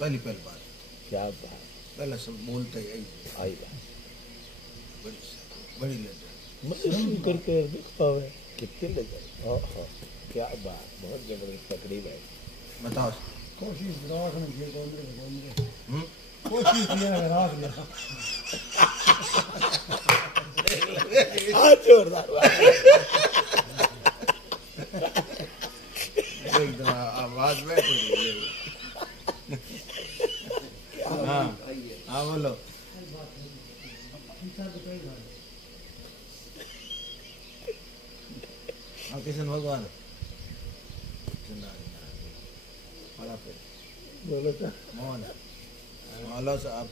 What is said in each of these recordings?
पहली पहली बात। क्या बात। पहला सब बोलते ही आई बात। बड़ी लेटर मैं करके दिखावे कितने लेटर। ओहो क्या बात, बहुत जबरदस्त तकरीब है। बताओ। कोशिश राख ने की तो कोशिश किया है राख लिया। जोरदार एकदम आवाज में हाँ हाँ बोलो। हाँ किशन भगवान बोलो क्या। मोहन माला साहब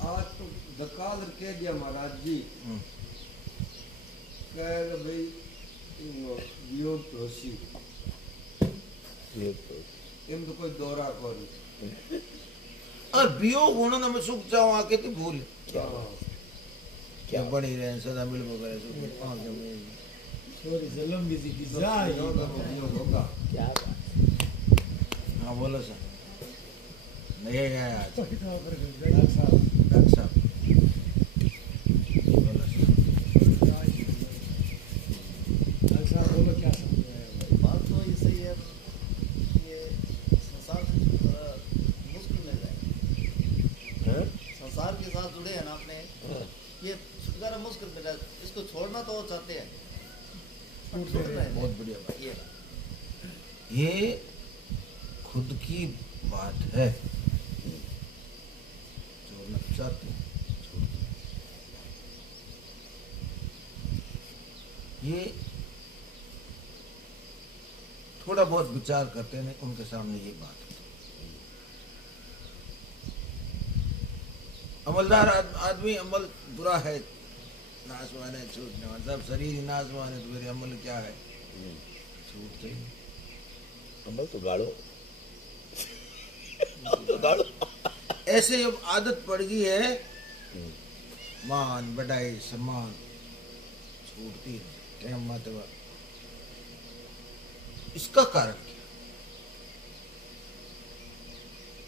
आज तो दकाल कह दिया महाराज जी कह भाई वियोग दोषी इन तो कोई दौरा करी और वियोग होना ना मैं सुख जाऊं आके तो भूल क्या बनी रहे सदा मिल वगैरह सुख आंखें में सॉरी जलम भी जी की जाए वियोग होगा क्या बात। हाँ बोलो सर नहीं आया आज डॉक्टर साहब डॉक्टर साहब बोलो सर डॉक्टर साहब बोलो क्या समझ रहे हैं। बात तो ये सही है। ये संसार से मुश्किल मिल जाए, संसार के साथ जुड़े हैं ना अपने, ये छुटकारा मुश्किल मिल रहा है। इसको छोड़ना तो चाहते हैं पर छूट रहे हैं। बहुत बढ़िया बात। ये ये खुद की बात है छोड़ना चाहते हैं, छोड़ दो। ये थोड़ा बहुत विचार करते हैं उनके सामने ये बात है। अमलदार आदमी अमल बुरा है, नाशवान है, छूटने वाला सब शरीर ही नाशवान है तो मेरे अमल क्या है, छूटते ही अमल तो गाड़ो तो गाड़ो। ऐसे अब आदत पड़ गई है मान बढ़ाई सम्मान छूटती है टाइम माते वक्त। इसका कारण क्या?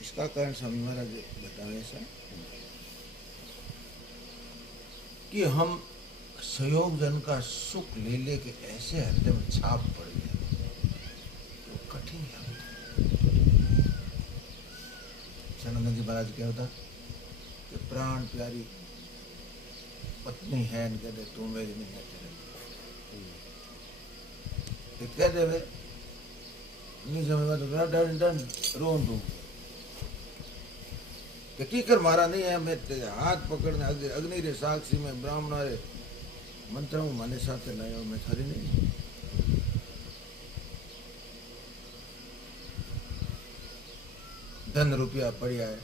इसका कारण स्वामी महाराज बतावे ऐसा कि हम सहयोग जन का सुख ले लेके ऐसे हृदय में छाप पड़ गया तो कठिन है। सनातन जी महाराज क्या होता कि प्राण प्यारी पत्नी है न कहते तू मेरी नहीं है तेरे कह दे वे नहीं समझ तो डर डर रोन दूँ की कर मारा नहीं है मैं तेरे हाथ पकड़ने अग्नि रे साक्षी में ब्राह्मण रे मंत्र हूँ माने साथ लाया मैं थारी नहीं। धन रुपया बढ़िया है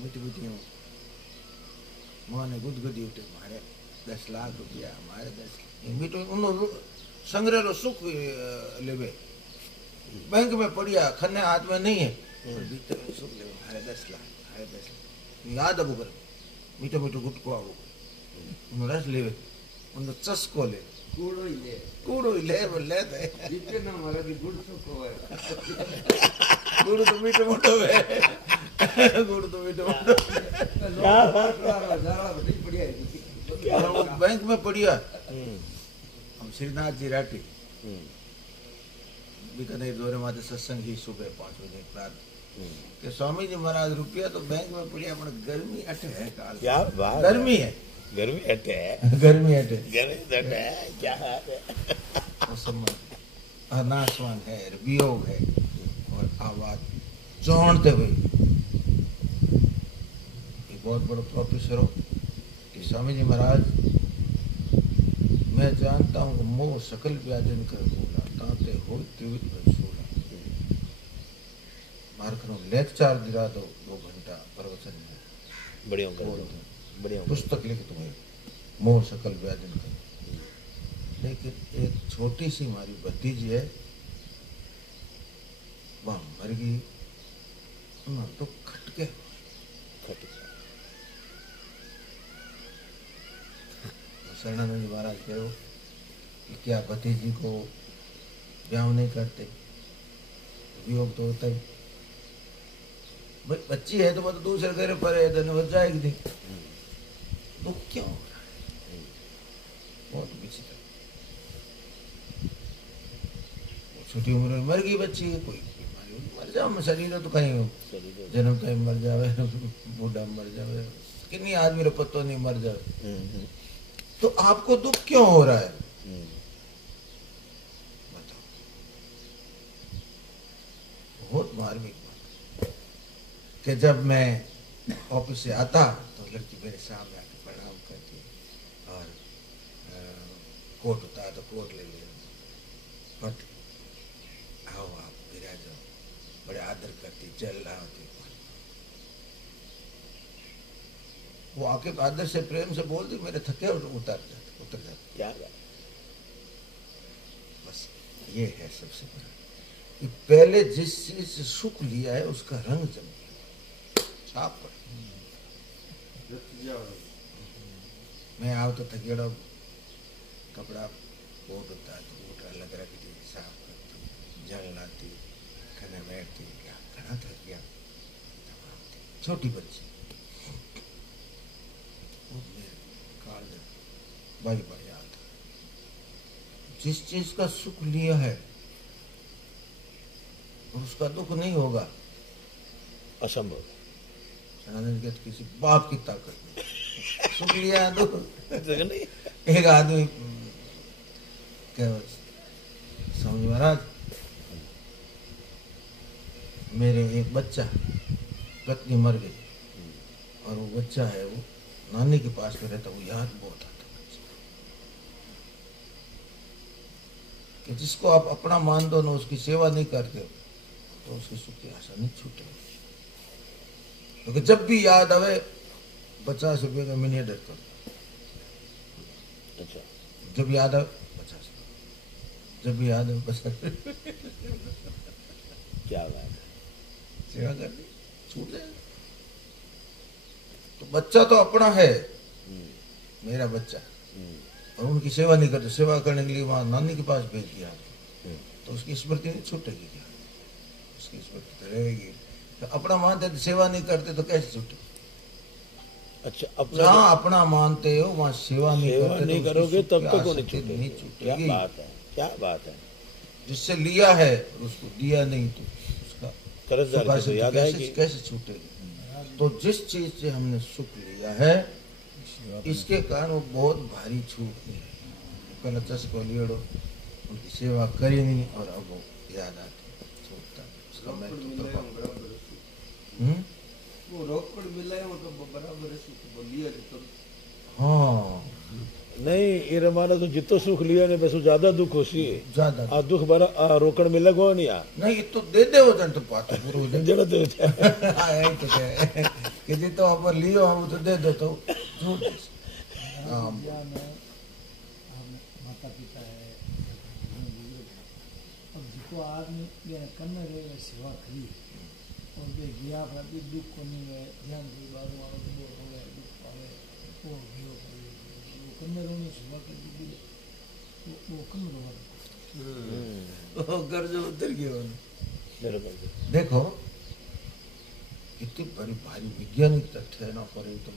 मीठी मीठी हूँ माँ ने गुदगुदी उठे मारे 10 लाख रुपया मारे 10 मीठो उन्होंने संग्रह रो सुख लेवे बैंक में पड़िया खन्ने हाथ में नहीं है भीतर में सुख लेवे मारे 10 लाख मारे 10 लाख याद अब कर मीठो मीठो गुटको आओ उन्होंने रस लेवे उन्होंने चस्को ले कूड़ो ही ले वो ले दे जितने ना महाराज जी गुड़ सुख है गुड़ तो मीठो मोटो है गुड़ तो मीठो मोटो बैंक में पड़िया हम श्रीनाथ जी राठी बीकानेर दौरे माते सत्संग ही सुबह 5 बजे प्रातः के स्वामी जी महाराज रुपया तो बैंक में पड़िया पर गर्मी अटे है काल क्या बात। गर्मी है गर्मी हटे है गर्मी अटे गर्मी हटे है क्या बात है। अनाशवान है वियोग है और आवाज जोड़ते हुए एक बहुत बड़ा प्रोफेसर हो कि स्वामी जी महाराज मैं जानता हूँ कि मोह सकल व्याजन कर बोला ताते हो त्रिविध में सोला मार्कनो लेक्चर दिला दो 2 घंटा प्रवचन में बढ़िया बढ़िया पुस्तक लिख तुम्हें मोह सकल व्याजन कर। लेकिन एक छोटी सी हमारी भतीजी है वह मर गई तो खटके शरणानंद महाराज कहो कि क्या भतीजी को ब्याह नहीं करते वियोग तो होता ही। भाई बच्ची है तो वो तो दूसरे घर पर है तो वो जाएगी नहीं। दुख क्यों हो रहा है? बहुत विचित्र। छोटी उम्र में मर गई बच्ची, कोई बीमारी मर जाओ, शरीर तो कहीं जन्म तो मर जावे, बूढ़ा मर जावे, कितनी आदमी रो पत्तो नहीं मर जावे। तो आपको दुख क्यों हो रहा है? बताओ। बहुत मार्मिक बात कि जब मैं ऑफिस से आता तो लड़की मेरे सामने आके प्रणाम करती और कोट होता तो कोट ले ले, बट आओ आप विराजो, बड़े आदर करती, चल रहा होती। वो आके आदर से प्रेम से बोलती, मेरे थके उतर जाते। क्या बात। बस ये है सबसे बड़ा कि पहले जिस चीज से सुख लिया है उसका रंग जम गया, छाप पड़। मैं आओ तो थकेड़ा, कपड़ा कोट होता तो कोट अलग रखती, साफ करती, जल लाती, खाने बैठती, घना थक गया, छोटी बच्ची बाई बाई आता। जिस चीज का सुख लिया है उसका दुख नहीं होगा, असंभव। सनातन कहते किसी बाप की ताकत नहीं। सुख लिया है दुख नहीं। एक आदमी क्या समझ महाराज, मेरे एक बच्चा, पत्नी मर गई और वो बच्चा है वो नानी के पास में रहता, वो याद बहुत आता कि जिसको आप अपना मान दो ना, उसकी सेवा नहीं करते हो तो उसकी सुख की आशा नहीं छूटेगी। क्योंकि जब भी याद आवे 50 रुपये का मिनी ऑर्डर करो। अच्छा। जब याद आवे 50, जब भी याद आवे 50। क्या बात है। सेवा कर दी, छूट जाएगा। तो बच्चा तो अपना है, मेरा बच्चा, और उनकी सेवा नहीं करते, सेवा करने के लिए वहां नानी के पास भेज दिया तो उसकी स्मृति नहीं छूटेगी क्या? उसकी स्मृति तो रहेगी। तो अपना मानते तो सेवा नहीं करते तो कैसे छूटे? अच्छा, अपना जहाँ अपना मानते हो वहाँ सेवा नहीं सेवा करते नहीं तो करोगे तब तक वो नहीं नहीं छूटेगी। क्या बात है, क्या बात है। जिससे लिया है उसको दिया नहीं तो उसका कर्जदार की तो याद आएगी। कैसे छूटेगी? तो जिस चीज से हमने सुख लिया है इसके कारण वो बहुत भारी छूट नहीं है। पहले चस्को लियो, उनकी सेवा करी नहीं और अब वो याद आती छूटता उसका मैं वो रोकड़ मिलाए तो बराबर है, लिया तो हाँ नहीं, ये रमाना तो जितो सुख लिया ने बस ज्यादा दुख होसी है। ज्यादा आ दुख बरा रोकड़ मिला को नहीं आ नहीं तो दे दे हो तो पाते पूरा हो जाए। जरा दे हाँ यही तो है कि जी तो आप लियो हम तो दे दो तो झूठ। हाँ माता पिता है, अब जिको आदमी करने रहे सेवा करी और वे गया प्रति दुख को नहीं है, ध्यान कोई बारू वालों को बोल हो गए दुख पावे वो भियो वो करने रहो सेवा कर दी वो कम रहो वो कर्ज उतर गया। बराबर। देखो कितनी बड़ी भारी वैज्ञानिक तथ्य है ना, पर एकदम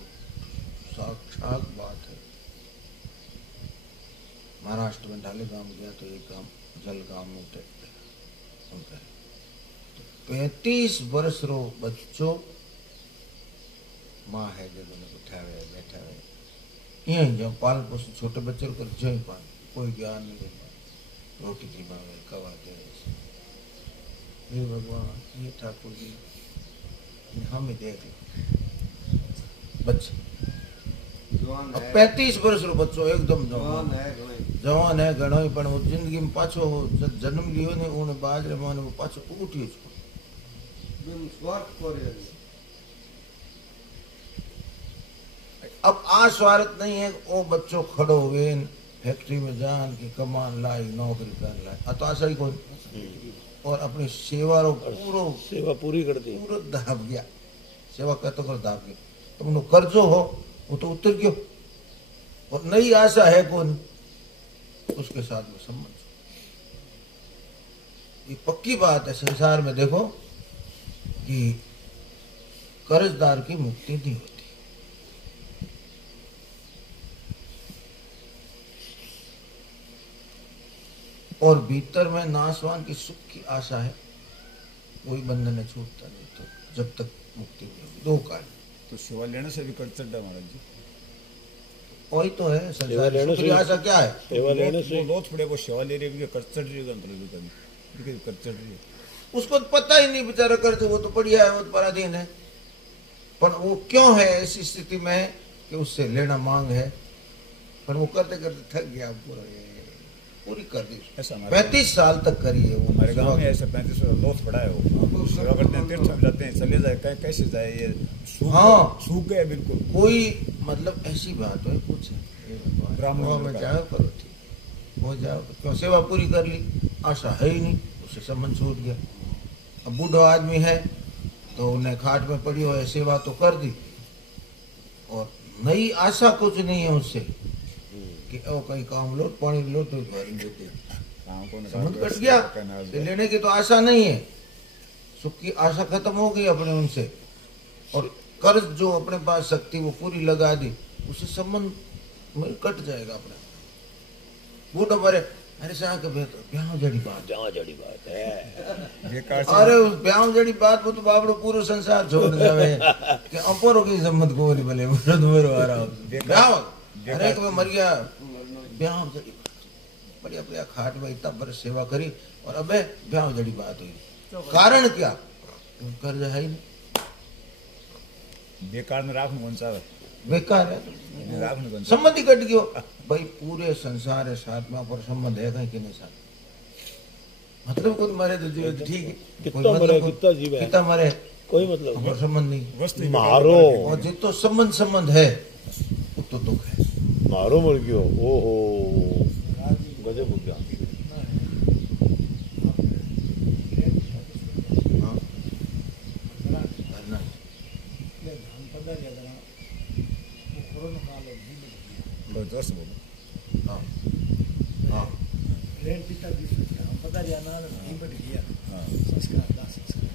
साक्षात बात है। महाराष्ट्र में डालेगांव गया तो एक गांव जलगांव में उनका 35 वर्ष रो बच्चों माँ है जब उन्हें उठावे बैठा है यही जो पाल पोषण छोटे बच्चे को जो ही पाल कोई ज्ञान नहीं देता, रोटी की मांगे कवा दे। हे भगवान ये ठाकुर जी हम ही देख लो बच्चे जवान है, 35 वर्ष रो बच्चो एकदम जवान है घणो जवान है घणो ही, पण वो जिंदगी में पाछो जन्म लियो ने उन बाज रे माने वो पाछो उठियो छो बेम स्वार्थ करे। अब आ स्वार्थ नहीं है। वो बच्चों खड़ो हुए फैक्ट्री में जान की कमान लाई नौकरी कर लाई तो ऐसा ही कौन और अपनी सेवा रो पूरो सेवा पूरी कर दी, पूरा दाब गया, सेवा करते कर दाब गया। तो उन्हें कर्जो हो वो तो उतर गयो और नई आशा है कौन उसके साथ में संबंध। ये पक्की बात है संसार में, देखो कि कर्जदार की मुक्ति नहीं होती। और भीतर में नाशवान की सुख की आशा है, कोई बंधन है छूटता नहीं, तो जब तक मुक्ति नहीं होगी। दो कारण। तो सेवा लेने से भी कर चढ़ा महाराज जी। वही तो है सेवा संसार लेने सुख की से- आशा क्या है? सेवा लेने से वो लोथ पड़े वो सेवा ले रही है, कर चढ़ रही है कर चढ़ रही है। उसको तो पता ही नहीं बेचारा कर्ज, वो तो बढ़िया है, वो तो पराधीन है। पर वो क्यों है ऐसी स्थिति में कि उससे लेना मांग है, पर वो करते करते थक गया, पूरी कर दी। ऐसा हमारे 35 साल तक करी है वो। हमारे गांव में ऐसा 35 लोथ पड़ा है, वो सेवा करते हैं, तीर्थ में जाते हैं, चले जाए कैसे जाए, ये सूख गए बिल्कुल। कोई मतलब ऐसी बात है कुछ ब्राह्मणों में जाओ करो, ठीक हो जाओ, क्यों सेवा पूरी कर ली, आशा है ही नहीं, उससे संबंध छूट गया। अब बूढ़ा आदमी है तो उन्हें खाट में पड़ी हो, सेवा तो कर दी और नई आशा कुछ नहीं है उससे कि ओ कहीं काम लो, पानी लो तो घर में देते, संबंध कट गया। तो लेने की तो आशा नहीं है, सुख की आशा खत्म हो गई अपने उनसे, और कर्ज जो अपने पास शक्ति वो पूरी लगा दी, उससे संबंध कट जाएगा अपना। बूढ़ा मरे, अरे साहब के ब्याह जड़ी बात, जड़ी बात है। अरे उस ब्याह जड़ी बात वो तो बाबड़ो पूरा संसार छोड़ जावे कि अपोरो की सम्मत को नहीं भले मरो तुम्हारो आ रहा ब्याह, अरे एक में मर गया, ब्याह जड़ी बढ़िया बढ़िया खाट में इतना बरस सेवा करी और अबे ब्याह जड़ी बात हुई। कारण क्या? कर्ज है ही नहीं, बेकार में राख कौन सा बेकार है, राख में कौन सा संबंध ही कट गयो। भाई पूरे संसार है साथ में, पर संबंध है कहीं कि नहीं साथ, मतलब खुद मरे तो जीव ठीक है, कितना मरे कितना जीव है, कितना मरे कोई मतलब और संबंध नहीं, वस्तु मारो और जितो संबंध है उतो दुख है। मारो मर गयो, ओहो गजब हो गया। हाँ, भरना दस बोलो। हाँ हाँ रेंट पिता भी हम पता जाना नहीं बट गया संस्कार दास संस्कार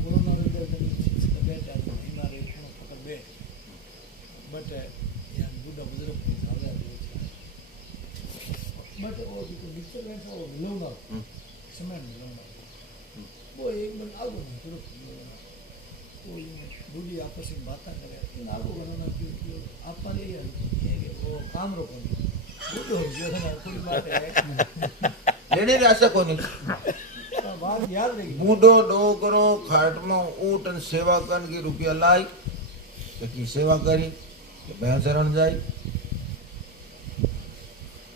कोरोना रीडर संस्कार बेटा बीमारी कोण पकड़ बे बट यार बुढ़ा बुजुर्ग को सावला दे बट और भी तो डिस्टर्बेंस हो मिलूंगा समय मिलूंगा वो एक मन आगो थोड़ा कोई बूढ़ी आपस में बातें करे इन आगो बनाना कि आप ले यार वो काम रोको बूढ़ो हो गयो है ना कोई बात है लेने री आशा कोनी, बात याद रही बूढ़ो डोकरो खाट में ऊट न सेवा करन की रुपया लाई की सेवा करी भैंस रण जाई,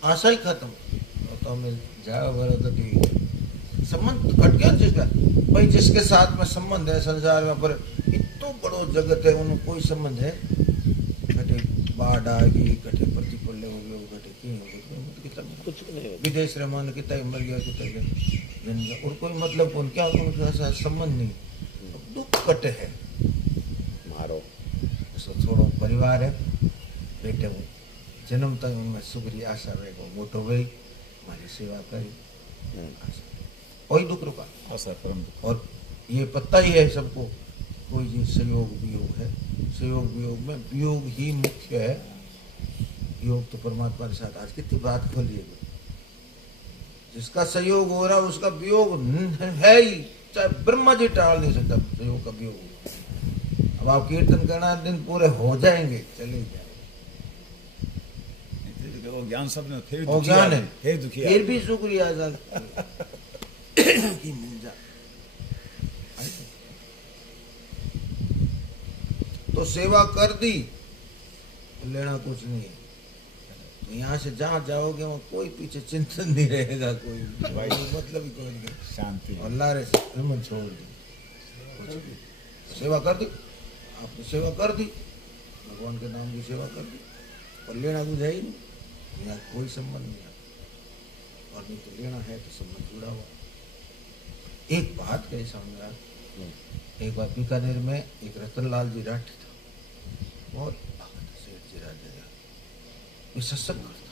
आशा ही खत्म। तो हमें जाओ बरो तो ठीक, संबंध कट गया जिसका, भाई जिसके साथ में संबंध है संसार में, पर इतो बड़ो जगत है उन्हें कोई संबंध है, कटे बाढ़ आ गई, कटे प्रतिकूल हो गयो, कटे की हो गयो, कितना कुछ नहीं विदेश रे मान कितना मर गया, कितना और कोई मतलब कौन क्या उनके साथ संबंध नहीं, दुख कटे है। मारो ऐसा थोड़ो परिवार है, बेटे हूँ जन्म तक उनमें सुख आशा रहे, मोटो भाई हमारी सेवा करी, वही दुख रुका। आशा परम और ये पता ही है सबको, कोई जी सहयोग वियोग है, सहयोग वियोग में वियोग ही मुख्य है, योग तो परमात्मा के साथ आज कितनी बात खोलिए, जिसका सहयोग हो रहा है उसका वियोग है ही, चाहे ब्रह्मा जी टाल नहीं सकता सहयोग का वियोग। अब आप कीर्तन करना दिन पूरे हो जाएंगे, चले जाए वो ज्ञान सब ने फिर वो ज्ञान है, फिर दुखी फिर भी शुक्रिया कि मिल जा। तो सेवा कर दी, लेना कुछ नहीं है, तो यहाँ से जहाँ जाओगे वहाँ कोई पीछे चिंतन नहीं रहेगा, कोई भाई मतलब ही कोई नहीं, शांति अल्लाह रे हिम्मत छोड़ दी, सेवा कर दी, आपने सेवा कर दी, भगवान के नाम की सेवा कर दी, और लेना कुछ है ही नहीं, यहाँ कोई संबंध नहीं है, और नहीं तो लेना है तो संबंध जुड़ा हुआ। एक बात कही समझा, एक बार बीकानेर में एक रतनलाल जी राठी था, बहुत भक्त सेठ जी राजा ये सत्संग करता,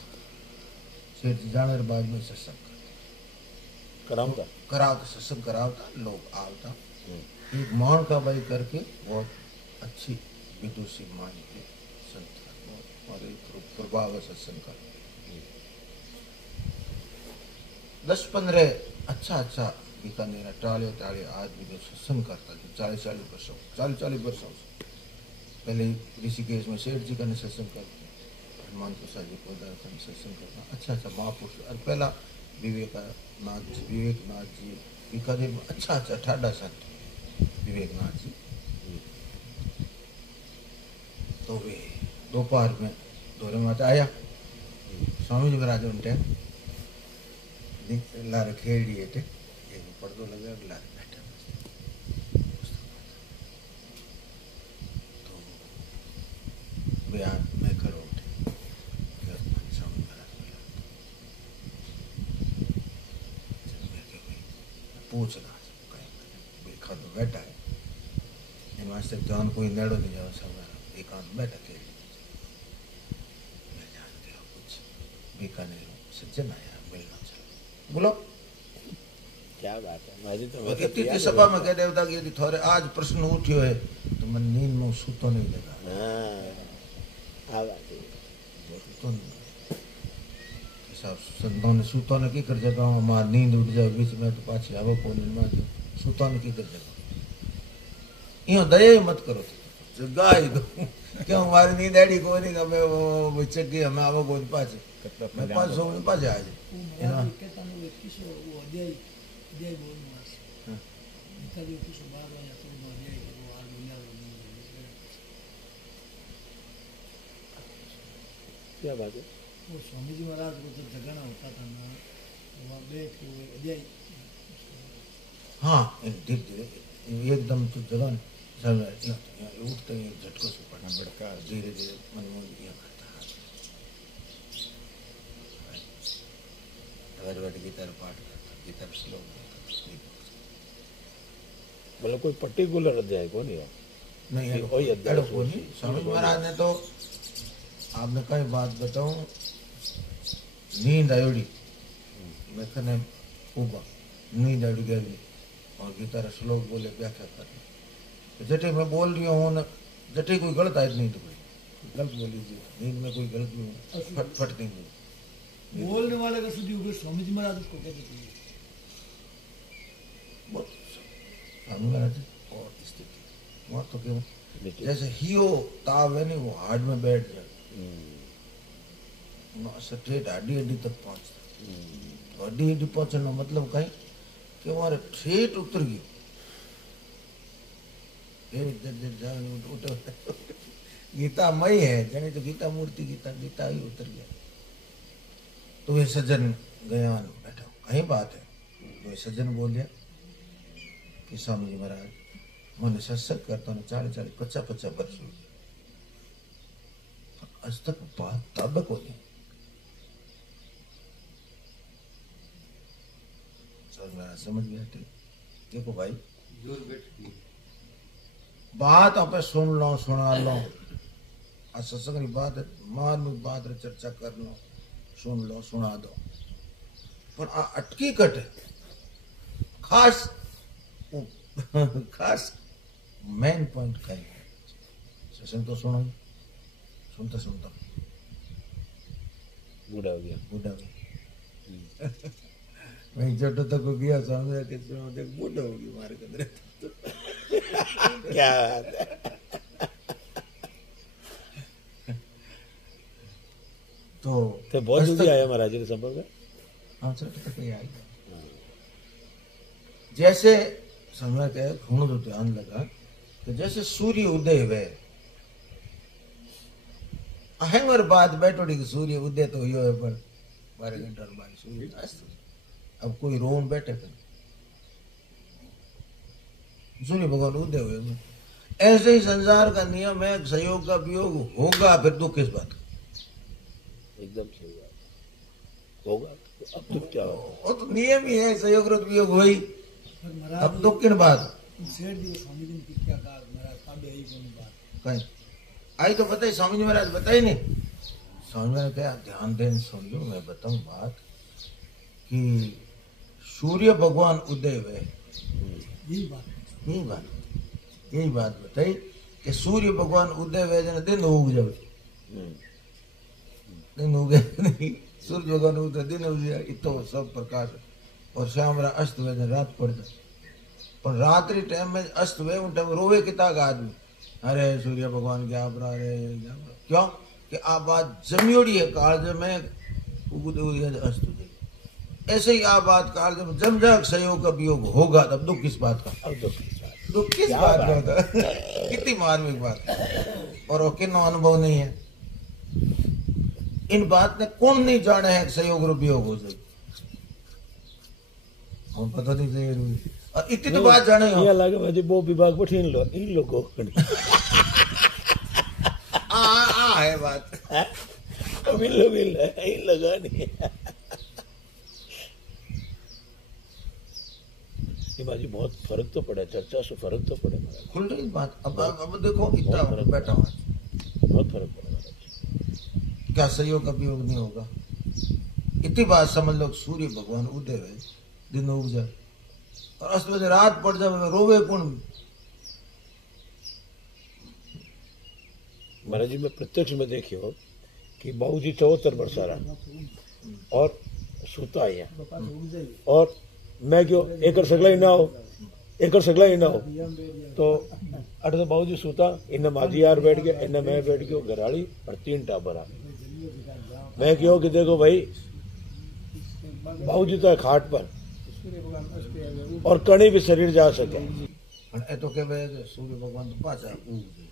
सेठ जी जाने के बाद में सत्संग करता, कराऊंगा करावता, सत्संग करावता, लोग आवता। एक मौन का बाई करके बहुत अच्छी विदुषी मान के संत था, और एक प्रभाव है सत्संग का। 10-15 अच्छा बीकानेर टाले आज भी जो सत्संग करता जो 40 वर्षों से पहले ऋषिकेश में सेठ जी का ने सत्संग करते, हनुमान प्रसाद जी को सत्संग करना अच्छा महापुरुष। और पहला विवेकनाथ जी बीकानेर में अच्छा ठाडा संत विवेकनाथ जी। तो वे दोपहर में दौरे में आया स्वामी जी महाराज उन टाइम लारे खेड़ी हेठे एक पर्दो लगे लारे बैठा। तो वे मैं खड़ो उठे स्वामी महाराज पूछ रहा देखा तो बैठा है मास्टर जॉन कोई नेड़ो नहीं जाओ सब एकांत बैठा थे। मैं जान गया कुछ बीकानेर सज्जन आया मिलना चलो बोलो क्या बात है। माजी तो इतनी सभा में कह देवता कि यदि थोड़े आज प्रश्न उठ्यो है तो मन नींद में सूतो नहीं लगा। सूतो नहीं साहब संतों ने सूतो ने की कर जगह हमारी नींद उठ जाए बीच में तो पाछी आવો को नींद में सूतो ने की कर जगह यो दया मत करो जगह ही दो क्यों हमारी नींद एडी को नहीं का मैं वो चक्की हमें आવો को पाछे मैं 500 में पाछे आज महाराज कहता है वो किसो वो अध्याय बोल मास कभी किसो बात आया तो वो अध्याय वो आज मिला क्या बात है। वो स्वामी जी महाराज को जब जगाना होता था ना वहाँ बैठ के वो अध्याय हाँ धीरे एकदम तो जगह उठते ही झटको से पड़ना बड़का धीरे धीरे मन में करता गीता पाठ करता गीता श्लोक मतलब कोई पर्टिकुलर अध्याय को नहीं नहीं कोई अध्याय स्वामी महाराज ने तो आपने कई बात बताऊं नींद आयोड़ी मैं कहने उबा नींद आयोड़ी गई और गीता श्लोक बोले व्याख्या करना जटे मैं बोल रही हूँ ना जटे कोई गलत आयत नहीं तो कोई गलत बोल लीजिए नींद में कोई गलत नहीं फट नहीं बोल बोलने वाले का शुद्धि उग्र स्वामी जी महाराज उसको कहते थे स्वामी महाराज और स्थिति वहाँ तो क्यों जैसे हियो ताव है नहीं वो हार्ड में बैठ जाए ठेठ हड्डी तक पहुंचता हड्डी पहुंचने मतलब कहीं कि हमारे ठेठ उतर गई गीता मई है जाने तो गीता मूर्ति गीता ही उतर गया। तो वे सज्जन गया बैठा कहीं बात है वे सज्जन बोलिया कि स्वामी जी महाराज मैंने सत्संग करता हूँ 40-50 वर्ष आज तक बात तब को नहीं समझ गया ठीक देखो भाई बात आप सुन लो सुना लो आज सत्संग की बात है मार्मिक बात है चर्चा कर लो सुन लो सुना दो पर आ अटकी कट खास मेन पॉइंट कहीं है सत्संग तो सुनो सुनता बूढ़ा हो गया मैं जटो तक गया स्वामी के देख बूढ़ा हो गया मारे कदर क्या तो बहुत जल्दी आया महाराज के संपर्क में। हाँ सर तक ही आई जैसे समय के खून तो ध्यान लगा कि जैसे सूर्य उदय हुए अहंग और बात बैठोड़ी कि सूर्य उदय तो हुई है पर 12 घंटा बाद सूर्य अस्त अब कोई रोन बैठे कर सूर्य भगवान उदय हुए ऐसे ही संसार का नियम है सहयोग का वियोग होगा फिर दुख किस बात एकदम सही बात होगा अब तो क्या होगा वो तो नियम ही है सहयोग वियोग हुई अब दुख किन बात सेठ जी स्वामी जी ने क्या कहा महाराज ताबे आई कोई बात कहीं आई तो बताइए स्वामी जी महाराज बताइए नहीं स्वामी महाराज क्या ध्यान दें सुन लो मैं बताऊं बात कि सूर्य भगवान उदय हुए, यही बात है। यही बात बताई कि सूर्य भगवान उदय हुए जन दिन उग जावे, दिन उगे नहीं, सूर्य भगवान उदय दिन उग जाए इतो सब प्रकाश, और शाम रा अस्त हुए जन रात पड़ जाए। पर रात्रि टाइम में अस्त हुए उन टाइम रोवे किता का आदमी, अरे सूर्य भगवान क्या बरा रे क्या बरा, क्यों कि आप बात जमियोड़ी है काल जब मैं उगते हुए अस्त हो जाएगी। ऐसे ही आप बात काल जब जम जाग सहयोग का वियोग होगा तब दुख किस बात का, अब दुख किस बात का? दुख किस क्या बात का बात होता है? कितनी मार्मिक बात है, और वो किन्नो अनुभव नहीं है। इन बात ने कौन नहीं जाने है सहयोग रूप वियोग हो जाए, हम पता नहीं चाहिए। और इतनी तो बात जाने हो, ये लगे मुझे वो विभाग पर इन लोगों को है बात अब इन लोग इन लगा नहीं बाजी बहुत फर्क तो पड़ा, चर्चा से फर्क तो पड़े महाराज, खुल रही बात। अब देखो इतना बैठा हुआ बहुत फर्क पड़ा महाराज। क्या सहयोग का वियोग नहीं होगा, इतनी बात समझ लो। सूर्य भगवान उदय हुए दिन उग जाए और अस्त बजे रात पड़ जाए, रोवे कौन? महाराज जी मैं प्रत्यक्ष में देखियो कि बाबूजी 74 वर्ष रहा और सूता है और मैं क्यों एक सगला ही ना हो, एक सगला ही ना हो तो अठ तो बाबूजी सूता, इन्हें माझी यार बैठ गया, इन्हें मैं बैठ गया घराड़ी और 3 टाबर आ। मैं क्यों कि देखो भाई बाबूजी तो है खाट पर और कहीं भी शरीर जा सके। ए तो के सूर्य भगवान तो पाचा उग गए,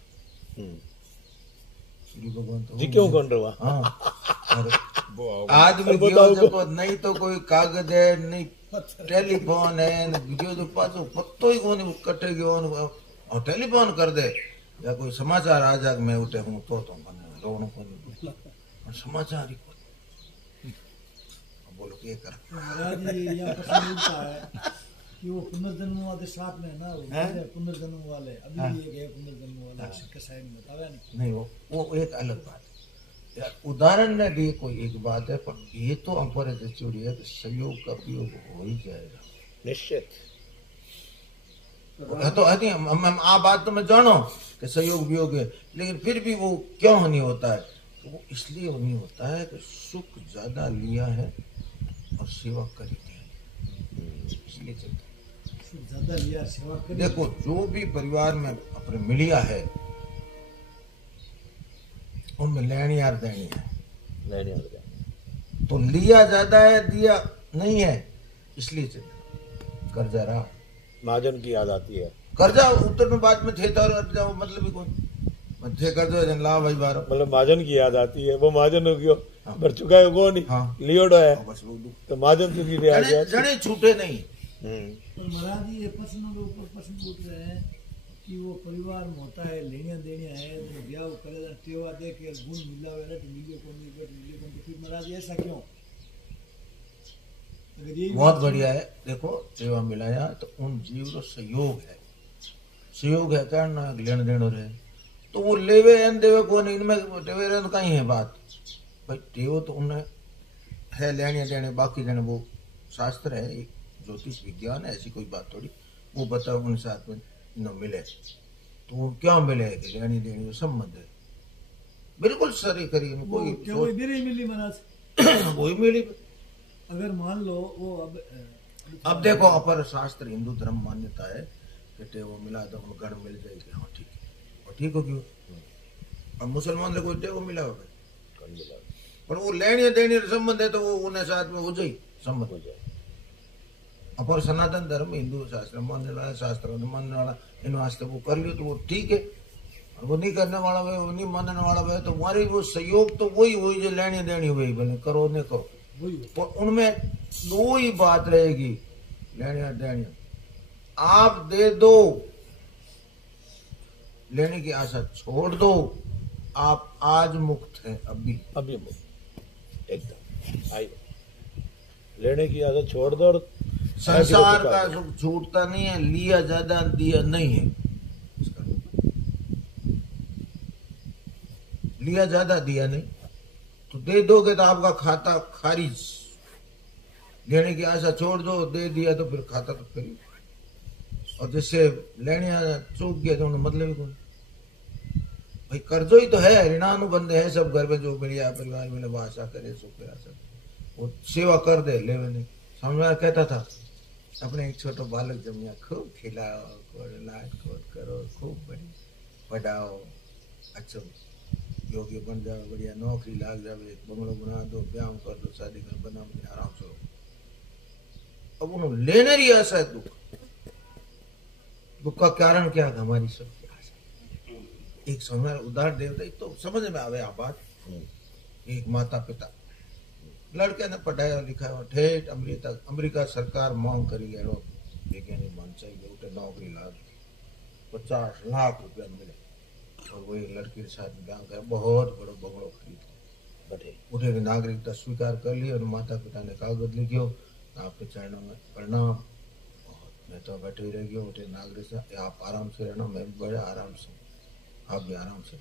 सूर्य भगवान तो जी क्यों कौन रहा? हाँ, और वो आदमी बताओ जो को नहीं तो कोई कागज है नहीं टेलीफोन है, जो पाछो पत्तो ही कोनी कटे गयो और टेलीफोन कर दे या कोई समाचार आ जाग मैं उठे हूँ तो मने रोनो कोनी, और समाचार ही कोनी। अब बोलो के कर महाराज जी यहाँ प्रश्न उठता है कि वो पुनर्जन्म वाले साथ में ना, वो हैं? पुनर्जन्म वाले अभी हाँ। भी एक है पुनर्जन्म वाला के साइड में बताया नहीं। नहीं वो एक अलग बात है यार, उदाहरण ने लिए कोई एक बात है, पर ये तो अंपर चूड़ी है कि सहयोग का उपयोग हो ही जाएगा निश्चित तो है नहीं। हम आ बात तो मैं जानो कि सहयोग वियोग है, लेकिन फिर भी वो क्यों नहीं होता है? तो वो इसलिए नहीं होता है कि सुख ज्यादा लिया है और सेवा करी है, इसलिए चलता है। ज्यादा लिया सेवा करी। देखो जो भी परिवार में अपने मिलिया है उनमें लेनी यार देनी है, नहीं हो गया। तो लिया ज्यादा है दिया नहीं है, इसलिए चलता। कर्जा रहा, महाजन की याद आती है, कर्जा उत्तर में बात में थे तो जाओ मतलब ही कौन थे कर दो ला भाई बार मतलब महाजन की याद आती है। वो महाजन हो गयो हाँ। भर चुका है वो नहीं हाँ। लियोडो है बस वो दुख तो महाजन से भी आ गया। जने छूटे नहीं। तो महाराज जी ये प्रश्नों के ऊपर प्रश्न उठ रहे हैं कि वो परिवार में होता है लेनिया देनिया है तो ब्याह करे टेवा दे के गुण मिला हुआ तो मिलियो को नहीं बेट मिलियो को तो फिर महाराज जी ऐसा क्यों? अगर ये बहुत बढ़िया है। देखो सेवा मिलाया तो उन जीव रो सहयोग है, सहयोग है करना लेन देन रहे तो वो लेवे एन देवे को नहीं, इनमें टेवे रहे तो कहीं है बात भाई टेव तो उन्हें है लेने देने, बाकी देने वो शास्त्र है, एक ज्योतिष विज्ञान है, ऐसी कोई बात थोड़ी। वो बताओ उन साथ में न मिले तो वो क्या मिले कि लेनी देनी जो संबंध है बिल्कुल सरी करी वो कोई क्या वो इधर ही मिली महाराज? वही मिली। अगर मान लो वो अब देखो अपर शास्त्र हिंदू धर्म मान्यता है कि टेवो मिला तो हम गण मिल जाएगी, हाँ ठीक है और ठीक हो क्यों? और मुसलमान ने कोई टेवो मिला होगा पर वो लेनी देनी संबंध है तो वो उन्हें साथ में हो जाए संबंध हो जाए। अपर सनातन धर्म हिंदू शास्त्र मानने वाला शास्त्र मानने वाला इन वास्ते वो कर लियो तो वो ठीक है, और वो नहीं करने वाला है वो नहीं मानने वाला है तो हमारी वो सहयोग तो वही वही जो लेनी देनी हुई भले करो नहीं करो वही तो उनमें दो ही बात रहेगी लेनी देनी। आप दे दो लेने की आशा छोड़ दो, आप आज मुक्त हैं अभी एकदम आई लेने की आदत छोड़ दो और संसार का सुख छूटता नहीं है, लिया ज्यादा दिया नहीं है, इसका लिया ज्यादा दिया नहीं तो दे दोगे तो आपका खाता खारिज लेने की आशा छोड़ दो, दे दिया तो फिर खाता तो फिर, और जिससे लेने चूक गया तो उन्हें मतलब ही कौन। भाई कर्जो ही तो है, ऋणानुबंध है सब घर में, जो बढ़िया परिवार में आशा करे सुख सब वो सेवा कर दे ले नहीं। समझा कहता था अपने एक छोटा बालक जमिया खूब खिलाओ, लाड खोद करो, खूब बढ़ाओ, अच्छा योग्य बन जाओ, बढ़िया नौकरी लाग जाओ, एक बंगलो बना दो, ब्याह कर दो, शादी कर बना, आराम से रहो। अब उन्होंने लेने रही आशा है दुख, दुख का कारण क्या है? हमारी सबकी आशा। एक समय उदाहरण देवता तो समझ में आवे आ बात। एक माता पिता लड़के ने पढ़ाया लिखाया ठेठ अमेरिका सरकार मांग करी है, वैज्ञानिक मान चाहिए उठे नौकरी लाग 50 लाख रुपया मिले, और वही लड़की के साथ ब्याह कर बहुत बड़ो बंगलो खरीद उठे नागरिकता स्वीकार कर ली, और माता पिता ने कागज लिखियो आपके चरणों में प्रणाम, मैं तो बैठे ही रह गया, उठे नागरिक आप आराम से रहना, मैं भी बड़ा आराम से, आप भी आराम से।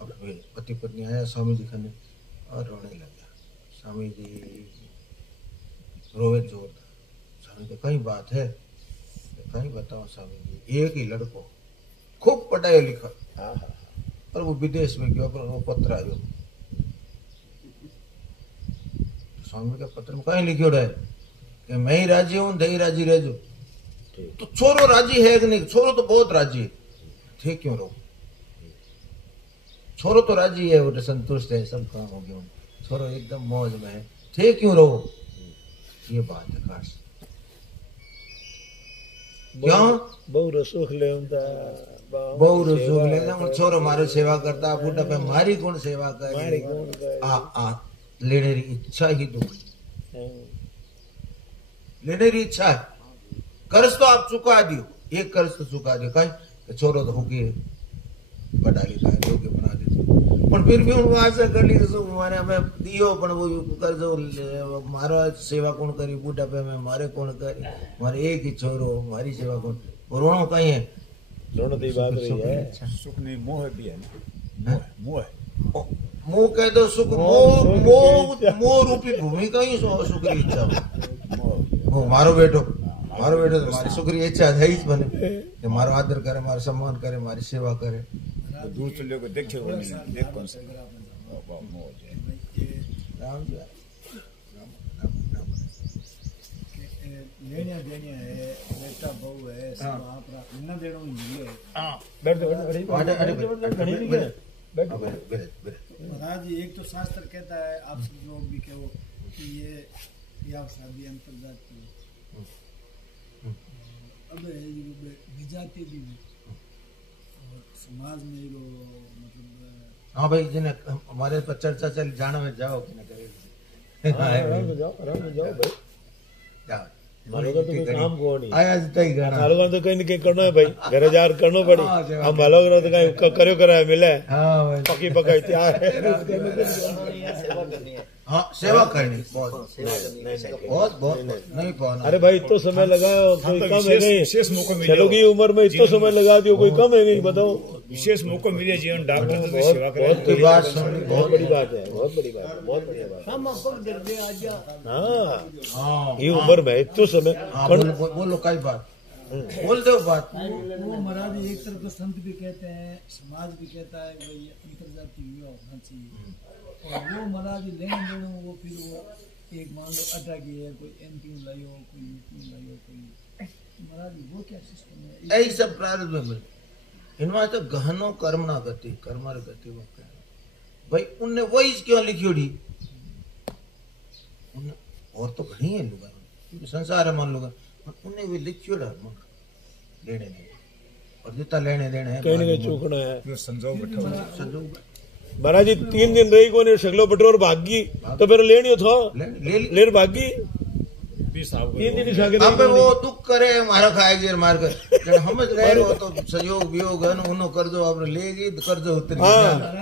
अब पति पत्नी आया स्वामी जी खाने और रोने लगा। स्वामी जी रोवे जोरदार। स्वामी जी कहीं बात है? कहीं बताओ स्वामी जी। एक ही लड़को खूब पढ़ाया लिखा और वो विदेश में गया, पर वो पत्र आयो, स्वामी के पत्र में कहीं लिखियो है कि मैं ही राजी हूं, दही राजी रह जो। तो छोरो राजी है कि नहीं? छोरो तो बहुत राजी है, थे क्यों रहो? छोरो तो राजी है, वो संतुष्ट है, सब काम हो गया, छोरो एकदम मौज में है, थे क्यों रहो? ये बात है खास। क्यों? बहु सुख ले बहु सुख ले, छोरो मारो सेवा करता, बूढ़ा पे मारी कौन सेवा करे? आ लेने की इच्छा ही दुख, लेने की इच्छा है। कर्ज तो आप चुका दियो, एक कर्ज तो चुका दियो, कहीं छोरो तो होके पढ़ा लिखा है, योग्य बना देते, पर फिर भी उनको आशा कर ली मारे हमें दियो, पर वो कर्ज मारो सेवा कौन करी, बूढ़ा पे में मारे कौन करी, मारे एक ही छोरो, हमारी सेवा कौन, रोनो कहीं है, रोनो तो बात रही है। सुख नहीं मोह भी है, मोह मोह कह दो सुख, मोह रूपी भूमि का ही सुख की इच्छा हो। मारो बेटो तो हमारी सुख की इच्छा है ही बने कि मारो आदर करे, मारो सम्मान करे, हमारी सेवा करे। तो दूर चले को देखे वो नहीं देख कौन सा मोह है। राम जी लेनिया देनिया है, बेटा बहू है, सब आपरा इन्ना देनो मिले। हां बैठ महाराज जी एक तो शास्त्र कहता है, आप सब लोग भी कहो कि ये ब्याह शादी अंतर्जातीय, अब विजातीय भी और समाज में जो मतलब। हाँ भाई जिन्हें हमारे पर चर्चा चल जाना में जाओ कि न करे, आराम से जाओ भाई, जाओ मारो तो कोई काम को नहीं आया तई गाना, मारो तो कहीं न कहीं करना है भाई, घर जार करनो पड़ी, हम मालो तो कहीं करियो करा मिले। हाँ भाई पकी पकाई तैयार है, सेवा करनी है। हाँ सेवा करनी बहुत नहीं पाना। अरे भाई इतना समय लगा, कोई कम है नहीं, विशेष मौका मिले, चलो की उम्र में इतना समय लगा दियो, कोई कम है नहीं, बताओ। विशेष मौका मिले जीवन डॉक्टर तो सेवा करे, बहुत की बात सुन, बहुत बड़ी बात है, बहुत बड़ी बात है, बहुत बढ़िया बात है। हम अपन दे दे आजा। हाँ ये उम्र में इतना समय बोलो कई बात बोल दो बात। वो महाराज एक तरफ तो संत भी कहते हैं, समाज भी कहता है भाई अंतर्जातीय विवाह होना चाहिए, और वो महाराज लेने देने वो फिर वो एक मान लो अड्डा की है, कोई एमपी लाइयो, कोई यूपी लाइयो, कोई महाराज वो क्या सिस्टम है? यही सब प्रारब्ध में इनमें तो गहनो कर्मणा गति, कर्मर गति वो कह भाई उनने वही क्यों लिखियोड़ी, और तो घनी है लुगा, क्योंकि संसार है मान लुगा, उन्हें भी लिखियो मन लेने देने, और जितना लेने देने है कहीं न चूकना है। संजोग बैठा संजोग महाराज जी 3 दिन रही को नहीं, शगलो बटोर भागी तो फिर लेनी हो था लेर भागी 3 दिन शागिद अब वो दुख करे मारा खाएगी और मार कर, जब हम रहे हो तो सहयोग वियोग है उन्हों कर दो, आप लेगी कर दो उतनी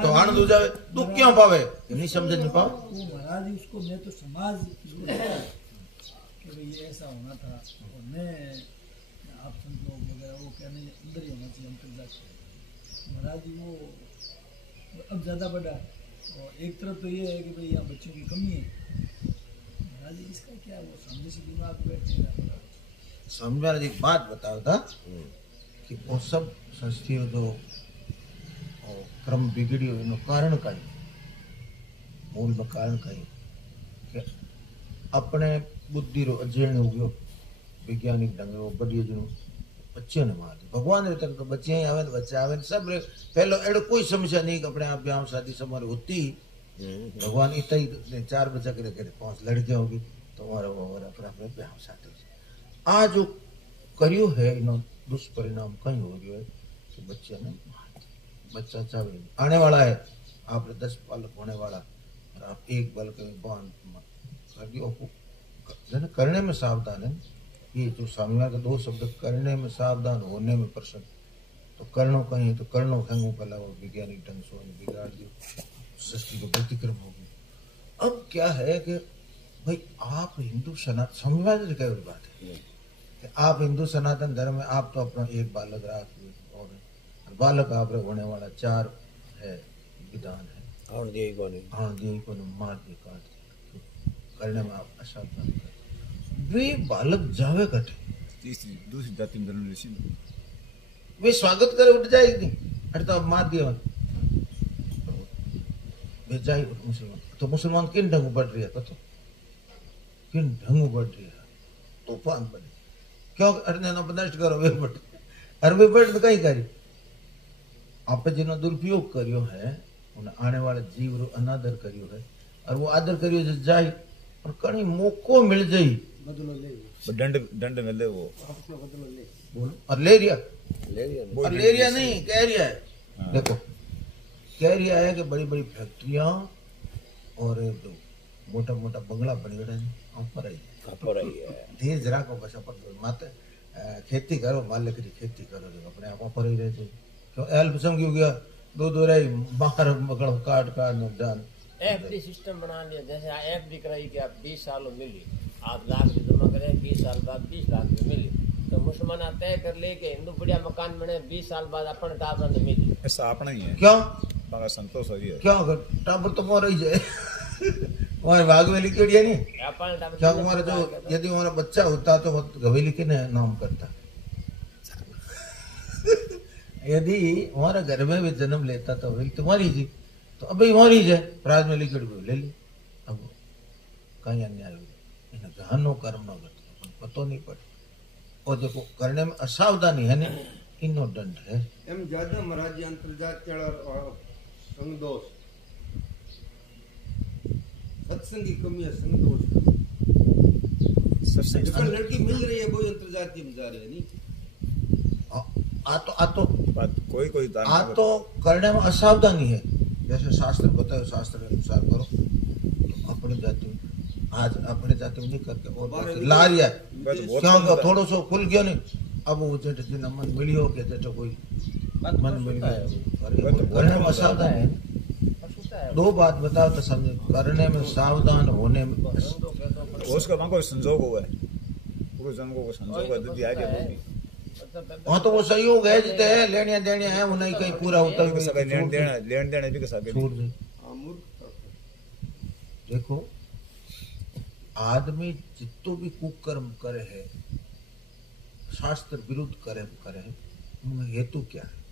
तो आनंद हो जावे, दुख क्यों पावे? नहीं समझ नहीं पाओ। वो महाराज उसको मैं तो समाज कि भाई ये ऐसा होना था, और मैं आप संत लोग वगैरह वो कहने अंदर ही होना चाहिए अंतर्जात महाराज जी। वो अब ज़्यादा बड़ा है, और एक तरफ तो ये है कि भाई यहाँ बच्चों की कमी है, महाराज आज इसका क्या वो समझे से दिमाग बैठ नहीं रहा। समझा एक बात बताओ था कि वो सब संस्थियों जो क्रम बिगड़ियो एनो कारण कई मूल में कारण कई कि अपने बुद्धि रो अध्ययन हो गयो वैज्ञानिक ढंग रो बढ़ियो जो बच्चे ने मार दी भगवान रे तक तो बच्चे ही आवे बच्चे आवे सब रे पहलो एड़ो कोई समस्या नहीं कि अपने आप ब्याह शादी समार होती भगवान इतना ही 4 बच्चा करे करे 5 लड़कियां होगी तुम्हारा वो अपने अपने ब्याह शादी आज जो करियो है इनो दुष्परिणाम कहीं हो गयो है कि बच्चे ने बच्चा चाहे आने वाला है आपने 10 बालक होने वाला और आप एक बालक बांध कर दियो जन करने में सावधान है ये जो सामने का 2 शब्द करने में सावधान होने में प्रसन्न तो कर्णों कहीं तो कर्णों खंगों का लाओ वैज्ञानिक ढंग से बिगाड़ दियो सृष्टि को व्यतिक्रम हो गई। अब क्या है कि भाई आप हिंदू सनातन समझ क्या बात है कि आप हिंदू सनातन धर्म में आप तो अपना एक बालक राख और बालक आप होने वाला 4 है विधान है हाँ दिए को मार दे काट दे करने में आप असावधान कर वे बालक जावे कटे तीसरी दूसरी जाति में जन्म ऋषि वे स्वागत करे उठ जाएगी अरे तो अब मार दिया वे जाए मुसलमान तो मुसलमान किन ढंग बढ़ रही है तो किन ढंग बढ़ रही है तूफान बने क्यों अरे ना बर्दाश्त करो वे बढ़ अरे वे बढ़ कहीं करी आप जिन्होंने दुरुपयोग करियो है उन्हें आने वाले जीव रो अनादर करियो है और वो आदर करियो जो जाए और कहीं मौको मिल जाई बदलो ले दंड मिले वो आपको बदलो ले बोलो और ले रिया वो और ले रिया नहीं कह रिया है देखो कह रिया है कि बड़ी बड़ी फैक्ट्रियां और जो मोटा मोटा बंगला बन गए ऊपर आई है धीरे राखो बस अपन माते खेती करो मालिक की खेती करो जो अपने आप पर ही रहते क्यों हेल्प समझ गया दो रही बाहर मकड़ो काट न जान एफडी सिस्टम बना लिया जैसे एफडी कराई कि आप 20 सालों मिली आप लाख जमा करें 20 साल बाद 20 लाख में मिली तो मुसलमान तय कर ले कि हिंदू बढ़िया मकान बने 20 साल बाद अपन टाबर ने मिली ऐसा अपना ही है क्यों बागा संतोष हो है क्यों अगर टाबर तो मोर ही जाए हमारे बागवेली केड़िया नहीं अपन टाबर क्या हमारा जो यदि हमारा बच्चा होता तो गवेली के नाम करता यदि हमारा घर में भी जन्म लेता तो हवेली तुम्हारी जी तो अभी हमारी है प्राज में लिखड़ ले ली अब कहीं अन्याय हो इन गहनो कर्म न करते पतो नहीं पड़े और देखो करने में असावधानी है ना इनो दंड है एम ज्यादा महाराज अंतर्जातीय और संगदोष सत्संग की कमी है संगदोष जब लड़की मिल रही है वो अंतर्जातीय में जा रहे हैं नहीं आ तो बात कोई आ तो करने में असावधानी है जैसे शास्त्र बताओ शास्त्र के अनुसार करो तो अपनी जाति में आज अपने जाति में नहीं करके और ला रिया क्यों थोड़ा सो खुल गया नहीं अब वो जेठ जिन मन मिलियो के जेठ कोई मन मिल गया करने में असावधान है 2 बात बताओ तो समझे करने में सावधान होने में उसका वहां कोई संजोग हुआ है पूरे जन्म को संजोग है दीदी आगे होगी हाँ तो वो सहयोग है जितने है लेनिया देनिया है वो नहीं कहीं पूरा होता है लेन देना भी कैसा छोड़ दे देखो आदमी जितो भी कुकर्म करे है शास्त्र विरुद्ध करे उनमें हेतु क्या है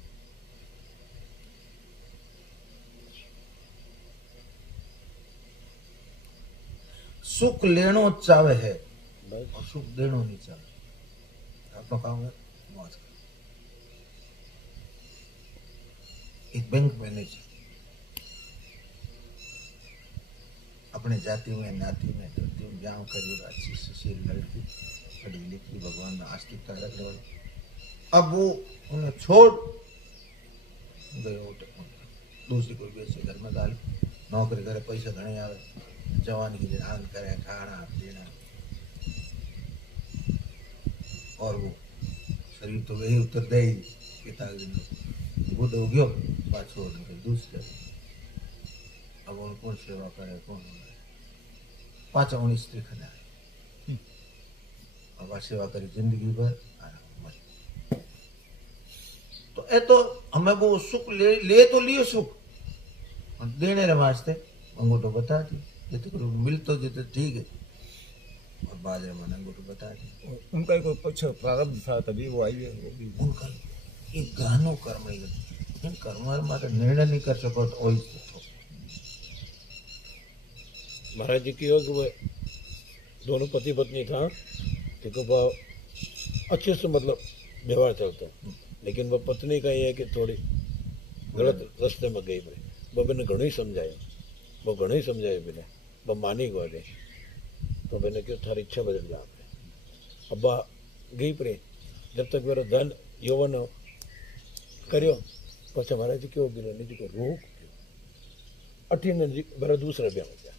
सुख लेनो चावे है और सुख देनो नहीं चाहे आपका काम है मौज कर एक बैंक मैनेजर अपने जाति में नाती में धरती में ब्याह करिएगा अच्छी सुशील लड़की पढ़ी लिखी भगवान में आस्तिकता रखने वाली अब वो उन्हें छोड़ गए दूसरी कोई बेचे घर में डाल नौकरी करे पैसे घने आवे जवान की ध्यान करे खाना पीना और वो शरीर तो वही उतर दे ही पिता बुद्ध हो गयो बात छोड़ दूसरे अब उन कौन सेवा करे कौन पाचा उन्हीं स्त्री खने आए अब सेवा करी जिंदगी भर मर तो ए तो हमें वो सुख ले तो लियो सुख और देने रे वास्ते अंगूठो बता दी जिते मिल तो जिते ठीक है और बाजरे में अंगूठा बता दी। उनका कोई पक्ष प्रारब्ध था तभी वो आई है, वो भी उनका एक गहनो कर्म है, इन कर्म मारे निर्णय नहीं कर सको तो वही तो। महाराज जी की हो कि वो दोनों पति पत्नी था, देखो वो अच्छे से मतलब व्यवहार चलता है, लेकिन वो पत्नी का ये है कि थोड़ी गलत रास्ते में गई भाई। वो मैंने घणो ही समझाया, वो घणो ही समझाया मैंने, वो मानी गो रे, तो मैंने क्यों थारी इच्छा बदल जा। अब्बा गई परे, जब तक मेरा धन यौवन करियो पछा महाराज जी क्यों गिरो नहीं को रोग अठी ने मेरा दूसरा ब्याह हो गया,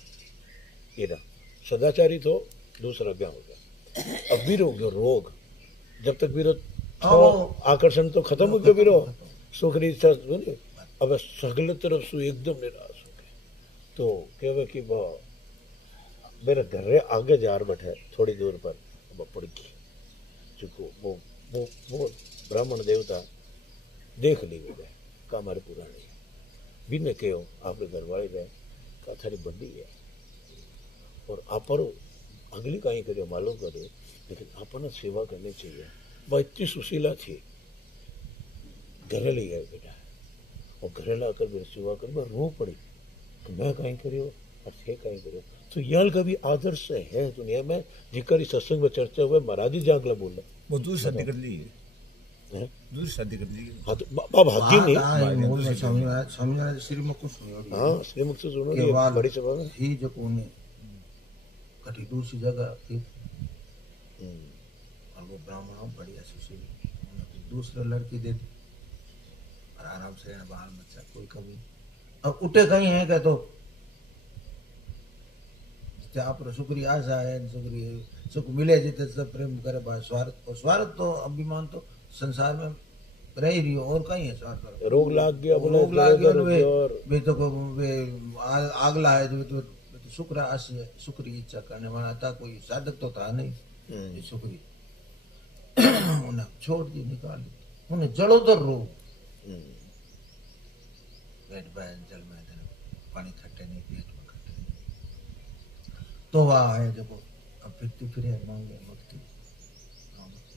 ये सदाचारी तो दूसरा ब्याह हो गया। अब वीरो गयो रोग, जब तक वीरो आकर्षण तो खत्म हो गयो, वीरो सुख री इच्छा सुनी, अब सगले तरफ सु एकदम निराश हो गए। तो कहवे कि वो मेरे घर आगे जार बैठे थोड़ी दूर पर वो पड़ गई, चुको वो ब्राह्मण देवता देख ली गए का हमारे पुरानी भी ने कहो आपके घर वाले रहे का थारी बड़ी है और आप अगली कहीं करियो मालूम करे, लेकिन आपने सेवा करनी चाहिए। वह इतनी सुशीला थी, घरे ले गए बेटा, और घरे लाकर मेरी सेवा कर मैं रो पड़ी कि मैं कहीं करियो और थे कहीं करियो। तो यह कभी आदर्श है दुनिया में, जिकर सत्संग में चर्चा हुए महाराज जी जागला बोल रहे वो दूसरी शादी कर ली हैं? दूसरी शादी कर ली। हाँ तो बाप भाग्य नहीं। मूल में समझा श्रीमुख को सुनो। हाँ श्रीमुख से सुनो, के ये बाद बड़ी सभा में ही जब उन्हें कटी दूसरी जगह थी और वो ब्राह्मण बढ़िया सुशील, उन्हें दूसरे लड़की दे दी और आराम से रहना, बाल बच्चा कोई कमी। अब उठे कहीं है क्या तो आप शुक्रिया आशा है, शुक्रिया सुख मिले जितने सब प्रेम करे बात स्वार्थ, और स्वार्थ तो अभिमान तो संसार में रह ही रही हो, और कहीं है स्वार्थ। रोग लाग गया, बोले रोग लाग गया और वे तो वे आगला है जो तो शुक्र आशी है, शुक्र की इच्छा करने वाला था, कोई साधक तो था नहीं ये शुक्री। उन्हें छोड़ दी, निकाल दी, उन्हें जड़ोदर रोग, पेट बहन जल में पानी खट्टे नहीं, पेट में खट्टे नहीं। तो वह है जब अब फिरती फिरे मांगे मुक्ति,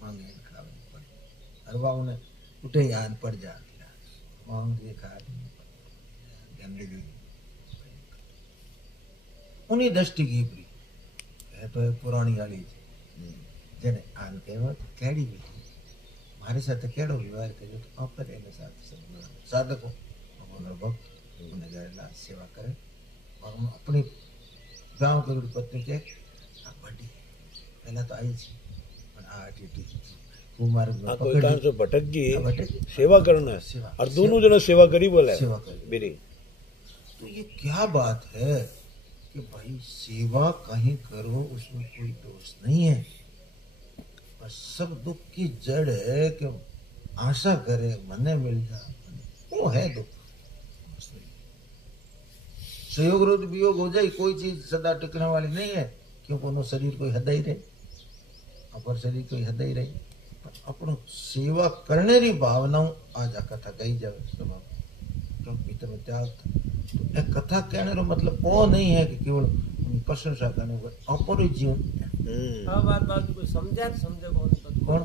मांगे खावे पड़े, और वह उन्हें उठे यान पड़ जा मांगे खा गंदगी उन्हीं दृष्टि की प्री है तो पुरानी वाली जने आन कहो तो केड़ी भी मारे साथ केड़ो व्यवहार करियो तो आप पर एने साथ सब साधको और भक्त उन्हें गैरला सेवा करे और हम अपनी गांव के पत्नी के बड़ी पहला तो आई थी पर आटी कुमार कोई काम से भटक भटक गई, सेवा करना है सेवा। और दोनों जना सेवा करी बोले सेवा करी। मेरी। तो ये क्या बात है कि भाई सेवा कहीं करो उसमें कोई दोष नहीं है, पर सब दुख की जड़ है कि आशा करे मने मिल जाए, वो है दुख। संयोग रोध वियोग हो जाए, कोई चीज सदा टिकने वाली नहीं है, क्योंकि उन्होंने शरीर कोई हद ही रहे, अपर शरीर कोई हद ही रही, अपनो सेवा करने की भावनाओं आज आ कथा गई जाए स्वभाव, क्योंकि भीतर में त्याग था। तो एक कथा कहने का मतलब वो नहीं है कि केवल प्रशंसा करने को, अपर जीवन बात कोई समझे कौन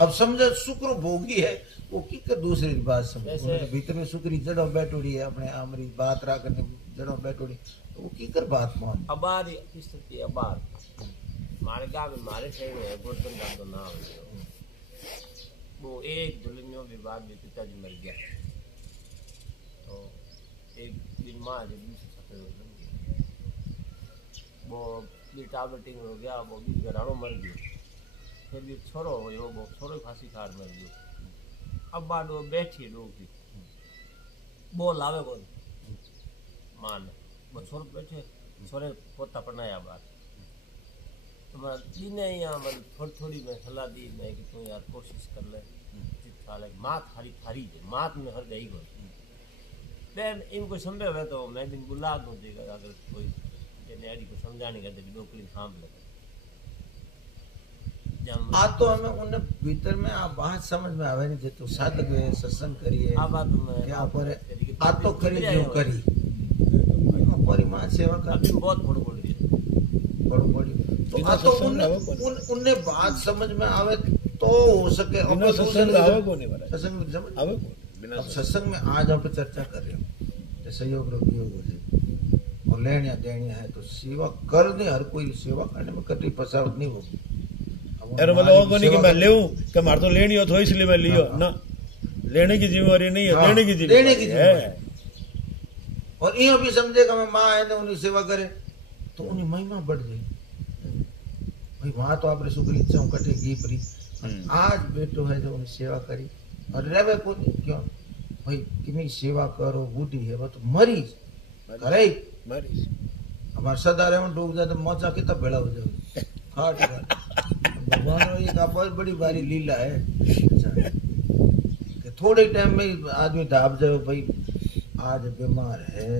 अब समझे शुक्र भोगी है वो की कर दूसरी बात समझे, भीतर में शुक्री जड़ों बैठोड़ी है, अपने आमरी बात रा करने जड़ों बैठोड़ी, तो वो की कर बात मान अबार स्थिति अबार मारे गांव में मारे शहर में गोवर्धन का तो नाम है, वो एक दुल्हनियों विवाह में पिताजी मर गया, तो एक दिन माँ जब दूसरे सफेद हो गई, वो बेटा बेटिंग हो गया, वो भी घरानो मर गयो, फिर भी छोरो हो वो छोरो फांसी खार मर गयो। अब बाद वो बैठी डूबी बोल आवे बोल मान वो छोरो बैठे छोरे पोता पढ़ाया बात तो मैं दिन यहाँ मतलब थोड़ी थोड़ी मैं सलाह दी मैं कि तू यार कोशिश कर ले जितना मात हारी थारी है मात में हर गई गो मैं इनको संभव है तो मैं दिन बुला दूँ देगा अगर कोई डैडी को समझाने का तो नौकरी थाम ले आ तो हमें उन्हें भीतर में आप बात समझ में आवे नहीं तो साधक है सत्संग करिए आ बात में क्या पर आ तो करी जो करी हमारी मां सेवा कर अभी बहुत बड़ी बड़ी तो बिना आ तो सत्संग रावो कोनी। उनने बात समझ में आवे तो हो सके। बिना अपन सत्संग दूसरे रावो कोनी महाराज। सत्संग में समझ आवे कोनी बिना अब सत्संग में आज हम चर्चा कर रहे हो सहयोग रो वियोग हो जाए और लेनिया देनिया है तो सेवा कर दे। हर कोई सेवा करने में कतई फसावट नहीं होगी। अब अरे मतलब वो कोनी कि मैं लेऊं कि मार तो लेनी हो तो इसलिए मैं लियो ना, लेने की जिम्मेवारी नहीं है, हाँ, लेने की लेने की जिम्मेवारी है। और यो भी समझेगा मैं माँ है ना उन्हें सेवा करे तो उन्हें महिमा बढ़ जाए। भाई वहां तो आपने सुख इच्छा कटे गी परी आज बेटो है जो उन्हें सेवा करी और रवे को क्यों भाई किमी सेवा करो बूढ़ी है वो तो मरीज करे मरीज हमारे सदा रहे डूब जाए तो मौजा कितना भेड़ा हो जाए खाट भगवान एक बहुत बड़ी बारी लीला है कि थोड़े टाइम में आदमी दाब जाए भाई आज बीमार है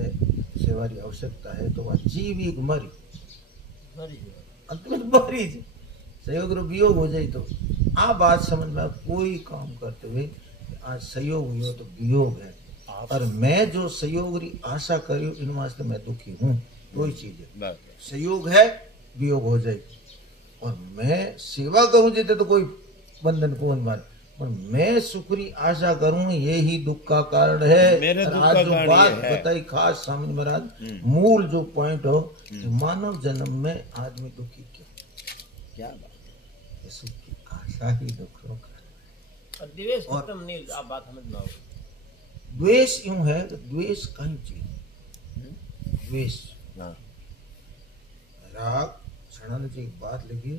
सेवा की आवश्यकता है तो वह जीविक मरी अंत में मरीज सहयोग रो वियोग हो जाए तो आ बात समझ में कोई काम करते हुए आज सहयोग हुई तो वियोग है और मैं जो सहयोग री आशा करी इन वास्ते मैं दुखी हूँ। कोई चीज है सहयोग है वियोग हो जाए और मैं सेवा करूं जीते तो कोई बंधन कौन मारे और मैं सुख री आशा करूं यही दुख का कारण है। मेरे दुख आज का जो कारण बात ये है। बताई खास स्वामी महाराज मूल जो पॉइंट हो कि मानव जन्म में आदमी दुखी क्यों क्या बात ये सुख की आशा ही दुख का कारण। और द्वेष खत्म नहीं, आप बात समझ में आओ। द्वेष यूं है कि द्वेष कहीं चीज द्वेष हाँ। राग क्षणानंद जी एक बात लिखी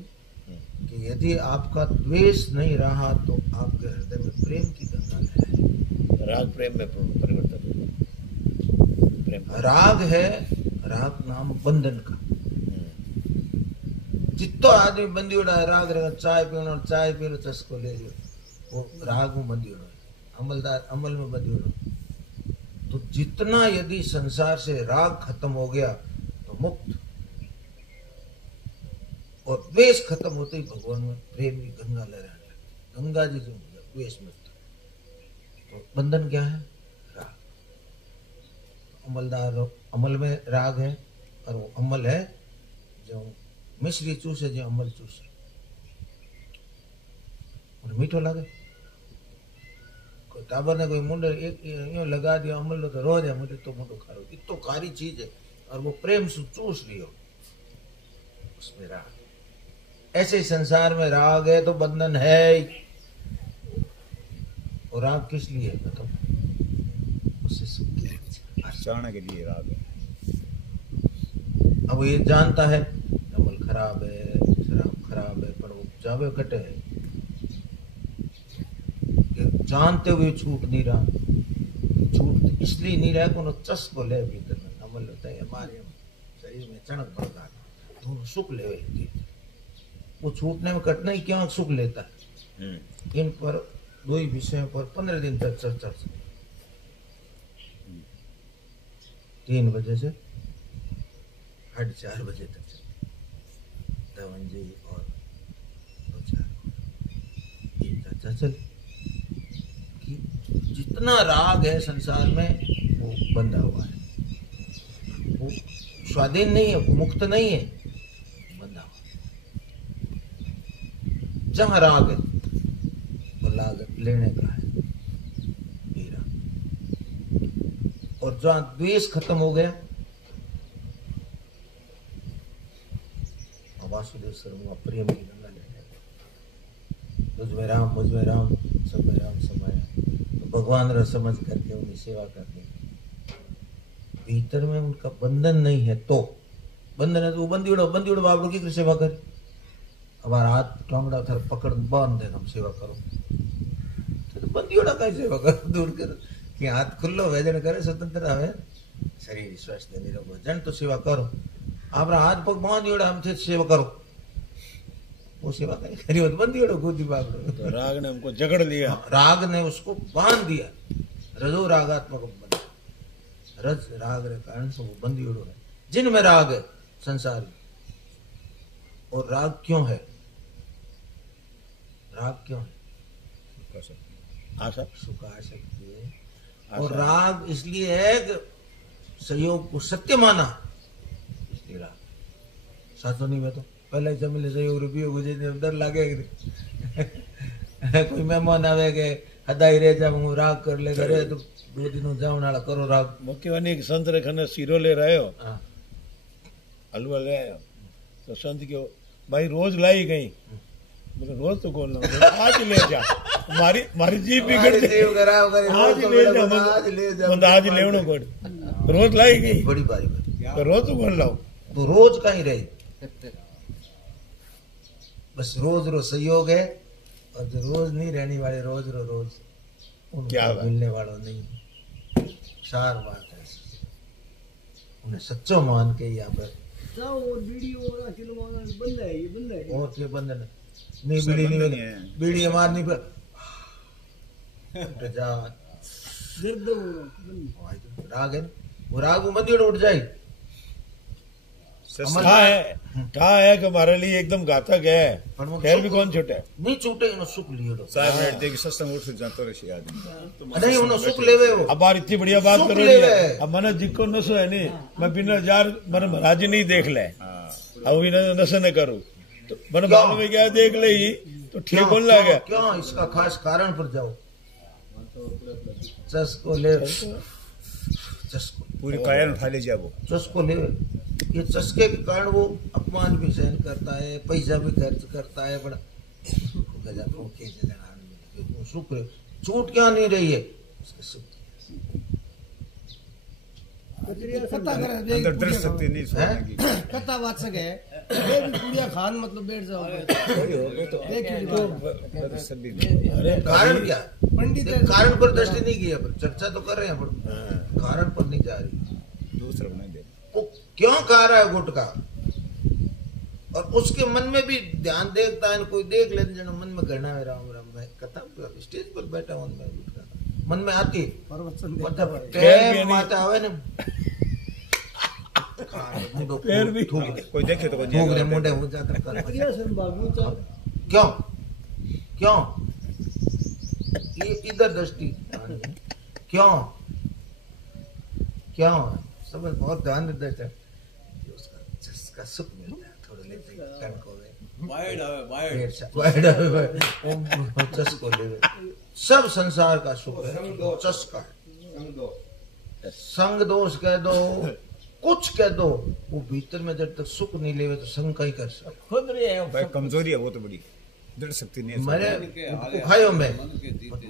कि यदि आपका द्वेष नहीं रहा तो आपके हृदय में प्रेम की गंगा लहराए। राग प्रेम में परिवर्तन होगा। प्रेम राग है राग नाम बंधन का जितो आदमी बंदी उड़ा है राग रहेगा चाय पीना चाय पी लो चस्को ले लियो वो राग में बंदी उड़ा अमलदार अमल में बंदी उड़ा। तो जितना यदि संसार से राग खत्म हो गया तो मुक्त और द्वेष खत्म होते ही भगवान में प्रेम की गंगा लहराने लगी। गंगा जी जो द्वेष मुक्त तो बंधन क्या है राग। अमलदार अमल में राग है और वो अमल है जो मिश्री चूसे जो अमल चूसे और मीठो लगे। कोई टाबर ने कोई मुंडे एक यूं लगा दिया अमल तो रो जाए मुझे तो मुंडो खारो इतो खारी चीज है और वो प्रेम से चूस लियो उसमें राग। ऐसे ही संसार में राग है तो बंधन है ही। और राग किस लिए है बताओ उससे सुख की इच्छा हंसाने के लिए राग है। अब ये जानता है अमल खराब है शराब खराब है पर वो जावे कटे है कि जानते हुए छूट नहीं रहा। छूट इसलिए नहीं रहा कि उन्होंने चस को ले भीतर में अमल होता है हमारे शरीर में चणक भड़का दोनों सुख ले वो छूटने में कटना ही क्यों सुख लेता है। इन पर दो ही विषयों पर 15 दिन तक चर्चा 3 बजे से 4:30 बजे तक धवन जी और 2-4 ये चर्चा चल कि जितना राग है संसार में वो बंधा हुआ है। वो स्वाधीन नहीं है मुक्त नहीं है बंधा हुआ। जहां राग है वो लाग लेने का है हीरा और जहां द्वेष खत्म हो गया वासुदेव सर्वमा प्रेम की गंगा लेने मुझमें राम सब में राम समाया। तो भगवान रा समझ करके उनकी सेवा करते भीतर में उनका बंधन नहीं है तो बंधन है तो वो बंदी उड़ो आप लोग की सेवा करे। हमारा हाथ टोंगड़ा थर पकड़ बांध दे हम सेवा करो तो बंदी उड़ा का सेवा करो दूर कर कि हाथ खुल्लो वेजन करे स्वतंत्र हवे शरीर स्वस्थ निरोग जन तो सेवा करो। आप हाथ पग बांध उड़ा हमसे सेवा करो वो सेवा करी तो बंदी उड़ो गोदी बाप तो राग ने हमको जकड़ लिया। राग ने उसको बांध दिया रजो रागात्मक बंद रज राग के कारण से वो बंदी उड़ो है जिनमें राग है संसार में। और राग क्यों है आशा सुख आसक्ति है और राग इसलिए है कि सहयोग को सत्य माना इसलिए राग साचो नहीं में तो पहले जमीले सहयोग रुपये गुजे डर लागे कि कोई मेहमान आवे के हदाई रह जा हूँ राग कर ले घरे तो 2 दिन जाऊं नाला करो राग मूंखे वञी संत रे खने सीरो ले रहियो हाँ हलवा ले आयो तो संत कहो भाई रोज लाई गई बोले रोज तो कौन लाऊं आज ले जा मारी जीभ बिगड़ हमारे गई जीव कराओ करे आज रोज तो ले बोले जा बंदा आज ले जा बंदा आज लेवणो कोड रोज लाई गई बड़ी बारी तो रोज तो कौन लाऊं तो रोज कहीं रहे बस रोज रोज सहयोग है और जो रोज नहीं रहने वाले रोज उनको क्या बात? मिलने वालों नहीं चार बात है उन्हें सच्चो मान के यहाँ पर जाओ और वीडियो और किलो मांगा बंद है ये बंद है और के बंधन नहीं बीड़ी नहीं बंधन बंधन है। बीड़ी मारनी पर उठ जा दर्द हो रहा राग है ना वो राग वो मंदिर उठ जाए कहा है कि हमारे लिए एकदम घातक है पर वो खैर भी कौन छूटे नहीं छूटे इन्हों सुख लिए लो साहब रेट दे के सत्संग उठ जातो रे आदमी नहीं उन्हों सुख लेवे हो अब बार इतनी बढ़िया बात सुख करो ले जी। वे। अब मैंने जिक्को नशो है नहीं मैं बिना जार मैंने महाराज नहीं देख ले हां अब बिना नशे न करूं तो मैंने क्यों? मालूम है क्या देख ले ही तो ठीक होने लगा क्यों इसका खास कारण पर जाओ चस्को ले चस्को पूरी काया उठा ले जा वो चस्को ले ये चस्के के कारण वो अपमान भी सहन करता है पैसा भी खर्च करता है बड़ा गजा को कैसे जाना वो सुख छूट क्या नहीं रही है उसका सुख कथा करे अंदर दृष्टि शक्ति नहीं सोने की कथा वाचक है ये भी कुड़िया खान मतलब बैठ जाओ सभी कारण क्या है? पंडित है कारण पर दृष्टि नहीं की है पर चर्चा तो कर रहे हैं पर कारण पर नहीं जा रही दूसरा बना दे वो क्यों खा रहा है गुटखा और उसके मन में भी ध्यान देखता है कोई देख लेते जन मन में घृणा है राम राम मैं कथा स्टेज पर बैठा हूं मैं गुटखा मन में आती प्रवचन मतलब पैर भी टेम नहीं। आता आवे ना पैर भी कोई देखे तो कोई थूक रे मुंडे हो जाता कर क्रियासन बाबू चाह क्यों क्यों ये इधर दृष्टि क्यों क्यों सब बहुत ध्यान देते हैं उसका सुख मिलता है थोड़ा लेते टनको में वाइड आवे चस्को ले सब संसार का सुख है चस्का है संग दोष कह दो कुछ कह दो वो भीतर में जब तक सुख नहीं लेवे तो संग का ही कर सकते खुद रही है भाई कमजोरी है वो तो बड़ी दृढ़ शक्ति नहीं है मैंने खायो मैं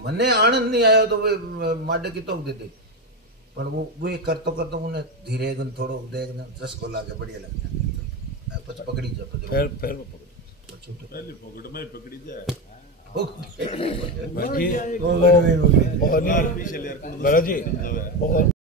मने आनंद नहीं आया तो वे माडे की तोक देते पर वो करतो उन्हें धीरे गन थोड़ो देखना चस्को लागे बढ़िया लगता पछ पकड़ी जा पछ पैर पहले पकड़ में पकड़ी जाए महाराज जी और